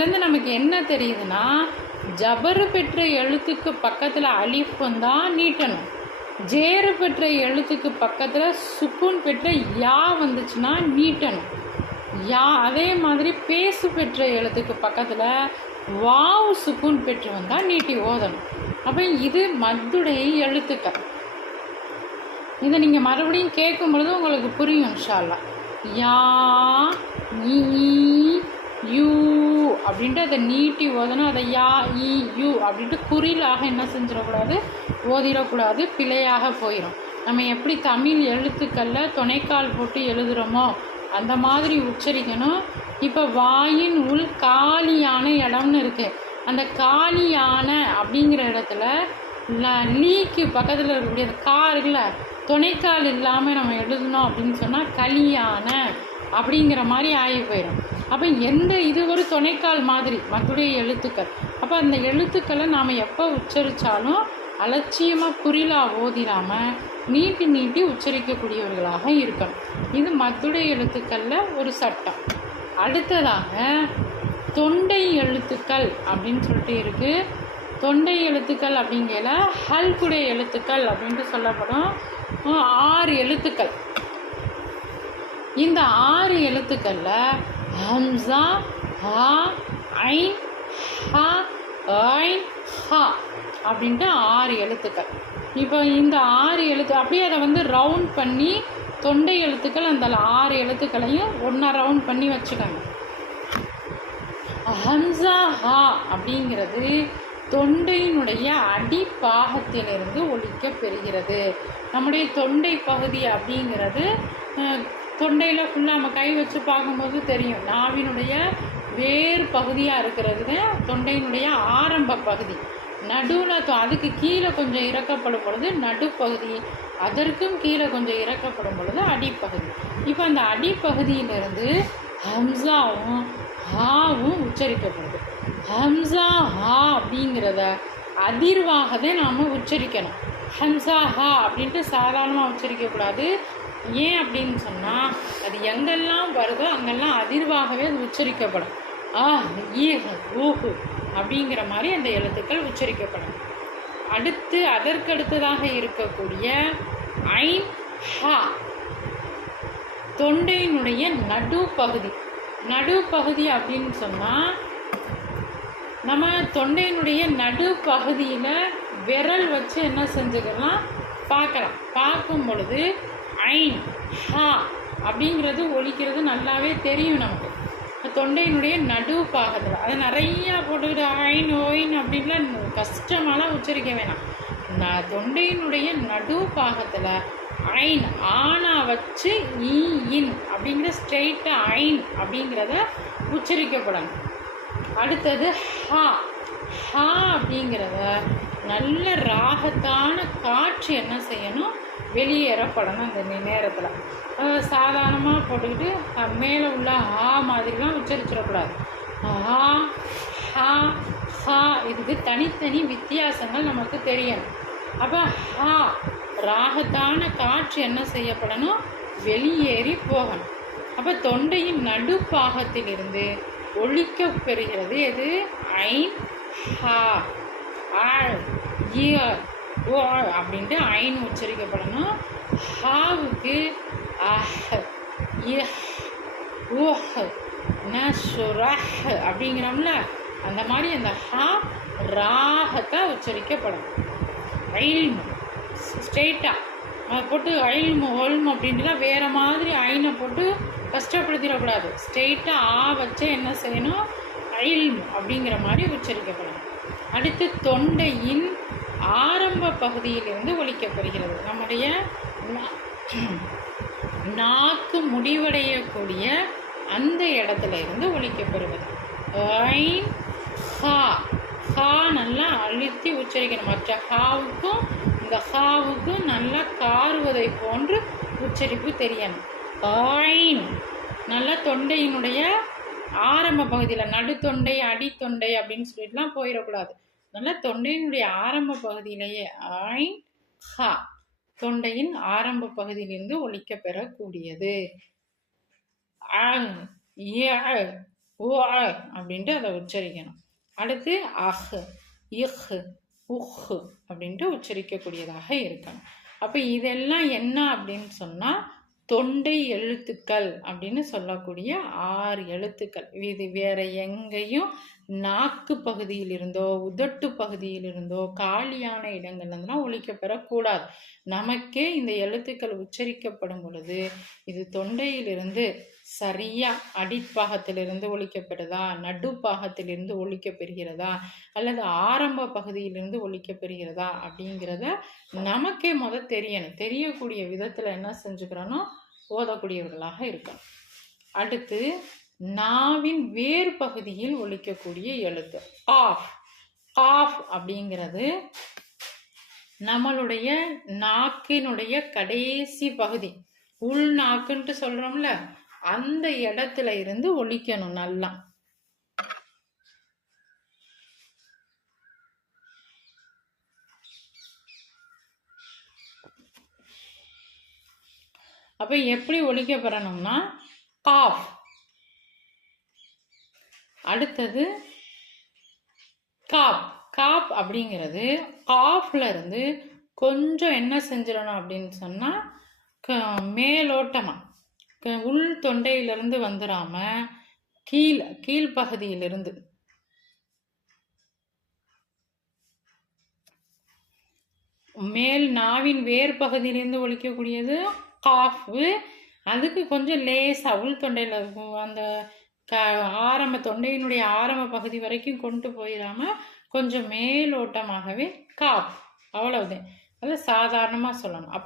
இதுலேருந்து நமக்கு என்ன தெரியுதுன்னா ஜபரு பெற்ற எழுத்துக்கு பக்கத்தில் அலிஃபும் தான் நீட்டணும். ஜேரு பெற்ற எழுத்துக்கு பக்கத்தில் சுக்குன் பெற்ற யா வந்துச்சுன்னா நீட்டணும். யா அதே மாதிரி பேசு பெற்ற எழுத்துக்கு பக்கத்தில் வாவ் சுக்குன் பெற்று வந்தால் நீட்டி ஓதணும். அப்போ இது மத்துடைய எழுத்துக்கள். இதை நீங்கள் மறுபடியும் கேட்கும் பொழுது உங்களுக்கு புரியும் இன்ஷால்லா யா நீ யூ அப்படின்ட்டு அதை நீட்டி ஓதணும். அதை யா இ யூ அப்படின்ட்டு குறிலாக என்ன செஞ்சிடக்கூடாது? ஓதிடக்கூடாது. பிழையாக போயிடும் நம்ம எப்படி தமிழ் எழுத்துக்களில் துணைக்கால் போட்டு எழுதுகிறோமோ அந்த மாதிரி உச்சரிக்கணும். இப்போ வாயின் உள் காலியான இடம்னு இருக்குது அந்த காலியான அப்படிங்கிற இடத்துல லீக்கு பக்கத்தில் இருக்கக்கூடிய அந்த கா இருக்குல்ல துணைக்கால் இல்லாமல் நம்ம எழுதணும் அப்படின்னு சொன்னால் கலியான. அப்படிங்கிற மாதிரி ஆகி போயிடும். அப்போ எந்த இது ஒரு துணைக்கால் மாதிரி மத்துடைய எழுத்துக்கள். அப்போ அந்த எழுத்துக்களை நாம் எப்போ உச்சரித்தாலும் அலட்சியமாக குறிலா ஓதிராமல் நீட்டி நீட்டி உச்சரிக்கக்கூடியவர்களாக இருக்கணும். இது மத்துடைய எழுத்துக்களில் ஒரு சட்டம். அடுத்ததாக தொண்டை எழுத்துக்கள் அப்படின்னு சொல்லிட்டு இருக்குது தொண்டை எழுத்துக்கள் அப்படிங்கிற ஹல்குடை எழுத்துக்கள் அப்படின்ட்டு சொல்லப்படும். ஆறு எழுத்துக்கள். இந்த ஆறு எழுத்துக்களில் ஹம்சா ஹா ஐன் ஹா ஐன் ஹா அப்படின்ட்டு ஆறு எழுத்துக்கள். இப்போ இந்த ஆறு எழுத்து அப்படியே அதை வந்து ரவுண்ட் பண்ணி தொண்டை எழுத்துக்கள் அந்த ஆறு எழுத்துக்களையும் ஒன்றா ரவுண்ட் பண்ணி வச்சுக்கோங்க. ஹம்சா ஹா அப்படிங்கிறது தொண்டையினுடைய அடிப்பாகத்திலிருந்து ஒழிக்க பெறுகிறது. நம்முடைய தொண்டை பகுதி அப்படிங்கிறது தொண்டையில் ஃபுல்லாக நம்ம கை வச்சு பார்க்கும்போது தெரியும். நாவினுடைய வேர் பகுதியாக இருக்கிறது தான் தொண்டையினுடைய ஆரம்ப பகுதி. நடுவில் அதுக்கு கீழே கொஞ்சம் இறக்கப்படும் பொழுது நடுப்பகுதி. அதற்கும் கீழே கொஞ்சம் இறக்கப்படும் பொழுது அடிப்பகுதி. இப்போ அந்த அடிப்பகுதியிலிருந்து ஹம்சாவும் ஹாவும் உச்சரிக்கப்படுது. ஹம்சா ஹா அப்படிங்கிறத அதிர்வாக தான் நாம் உச்சரிக்கணும். ஹம்சாஹா அப்படின்ட்டு சாதாரணமாக உச்சரிக்கக்கூடாது ஏன் அப்படின்னு சொன்னால் அது எங்கெல்லாம் வருதோ அங்கெல்லாம் அதிர்வாகவே அது உச்சரிக்கப்படும். ஆ ஈஹ் ஊஹு அப்படிங்கிற மாதிரி அந்த எழுத்துக்கள் உச்சரிக்கப்படும். அடுத்து அதற்கடுத்ததாக இருக்கக்கூடிய ஐன் ஹா. தொண்டையினுடைய நடுப்பகுதி. நடுப்பகுதி அப்படின்னு சொன்னால் நம்ம தொண்டையினுடைய நடுப்பகுதியில் விரல் வச்சு என்ன செஞ்சுக்கலாம்? பார்க்கலாம். பார்க்கும் பொழுது ஐன் ஹா அப்படிங்கிறது ஒழிக்கிறது நல்லாவே தெரியும் நமக்கு. தொண்டையினுடைய நடு பாகத்தில் அதை நிறையா போட்டுக்கிட்டு ஐன் ஓயின் அப்படின்லாம் கஷ்டமாலாம் உச்சரிக்க வேணாம். நான் தொண்டையினுடைய நடு பாகத்தில் ஐன் ஆனா வச்சு ஈ இன் அப்படிங்கிற ஸ்ட்ரெயிட்டாக ஐன் அப்படிங்கிறத உச்சரிக்கப்படணும். அடுத்தது ஹா. ஹா அப்படிங்கிறத நல்ல ராகத்தான காற்று என்ன செய்யணும்? வெளியேறப்படணும் அந்த நேரத்தில். சாதாரணமாக போட்டுக்கிட்டு மேலே உள்ள ஆ மாதிரிலாம் உச்சரிச்சிடக்கூடாது. ஹா ஹா ஹா இதுக்கு தனித்தனி வித்தியாசங்கள் நமக்கு தெரியணும். அப்போ ஹா ராகத்தான காற்று என்ன செய்யப்படணும்? வெளியேறி போகணும். அப்போ தொண்டையின் நடுப்பாகத்திலிருந்து ஒழிக்க பெறுகிறது. எது? ஐன் ஹா ஆழ் இயர் ஓ அப்படின்ட்டு ஐன் உச்சரிக்கப்படணும். ஹாவுக்கு அஹ் இஹ் ஓஹ் நசுரஹ் அப்படிங்கிறோம்ல அந்த மாதிரி அந்த ஹா ராகத்தை உச்சரிக்கப்படும் ஐல்ம் ஸ்ட்ரெயிட்டாக அதை போட்டு ஐல்மு ஒல்ம் அப்படின்ட்டுலாம் வேறு மாதிரி ஐனை போட்டு கஷ்டப்படுத்திடக்கூடாது ஸ்ட்ரெயிட்டாக ஆ வச்சு என்ன செய்யணும்? அயில் அப்படிங்கிற மாதிரி உச்சரிக்கப்படும் அடுத்து தொண்டையின் ஆரம்ப பகுதியிலிருந்து ஒழிக்கப்படுகிறது நம்முடைய நாக்கு முடிவடையக்கூடிய அந்த இடத்துல இருந்து ஒழிக்கப்படுவது ஐன் ஹா. ஹா நல்லா அழுத்தி உச்சரிக்கணும். மற்ற ஹாவுக்கும் இந்த ஹாவுக்கும் நல்லா காருவதை போன்று உச்சரிப்பு தெரியணும். ஆயின். நல்லா தொண்டையினுடைய ஆரம்ப பகுதியில் நடுத்தொண்டை அடித்தொண்டை அப்படின்னு சொல்லிட்டுலாம் போயிடக்கூடாது. நல்ல தொண்டையினுடைய ஆரம்ப பகுதியிலேயே ஆயின் ஹா தொண்டையின் ஆரம்ப பகுதியிலிருந்து ஒழிக்க பெறக்கூடியது அப்படின்ட்டு அதை உச்சரிக்கணும். அடுத்து அஹ் இஹ் உஹ் அப்படின்ட்டு உச்சரிக்கக்கூடியதாக இருக்கணும். அப்போ இதெல்லாம் என்ன அப்படின்னு சொன்னால் தொண்டை எழுத்துக்கள் அப்படின்னு சொல்லக்கூடிய ஆறு எழுத்துக்கள். இது வேற எங்கேயும் நாக்கு பகுதியில் இருந்தோ உதட்டு பகுதியில் இருந்தோ காலியான இடங்கள்ல இருந்தெல்லாம் ஒழிக்கப்பெறக்கூடாது. நமக்கே இந்த எழுத்துக்கள் உச்சரிக்கப்படும் பொழுது இது தொண்டையிலிருந்து சரியா அடிப்பாகத்திலிருந்து ஒழிக்கப்படுதா நடுப்பாகத்திலிருந்து ஒழிக்கப்பெறுகிறதா அல்லது ஆரம்ப பகுதியிலிருந்து ஒழிக்கப்பெறுகிறதா அப்படிங்கிறத நமக்கே முத தெரியணும். தெரியக்கூடிய விதத்தில் என்ன செஞ்சுக்கிறோன்னா ஓதக்கூடியவர்களாக இருக்கணும். அடுத்து நாவின் வேறு பகுதியில் ஒழிக்கக்கூடிய எழுத்து. ஆஃப். ஆஃப் அப்படிங்கிறது நம்மளுடைய நாக்கினுடைய கடைசி பகுதி. உள் நாக்குன்ட்டு சொல்கிறோம்ல அந்த இடத்துல இருந்து ஒழிக்கணும் நல்லா. அப்ப எப்படி ஒழிக்க பெறணும்னா காஃப் அடுத்தது காப் காப் அப்படிங்கிறது காஃப்ல இருந்து கொஞ்சம் என்ன செஞ்சிடணும் அப்படின்னு சொன்னால் க மேலோட்டமாக உள் தொண்டையிலிருந்து வந்துடாம கீழ் கீழ்ப்பகுதியிலிருந்து மேல் நாவின் வேர் பகுதியிலிருந்து ஒழிக்கக்கூடியது காஃபு. அதுக்கு கொஞ்சம் லேசாக உள் தொண்டையில் அந்த க ஆரம்ப தொண்டையினுடைய ஆரம்ப பகுதி வரைக்கும் கொண்டு போயிடாமல் கொஞ்சம் மேலோட்டமாகவே காஃப். அவ்வளவுதான். அது சாதாரணமாக சொல்லணும். அப்போ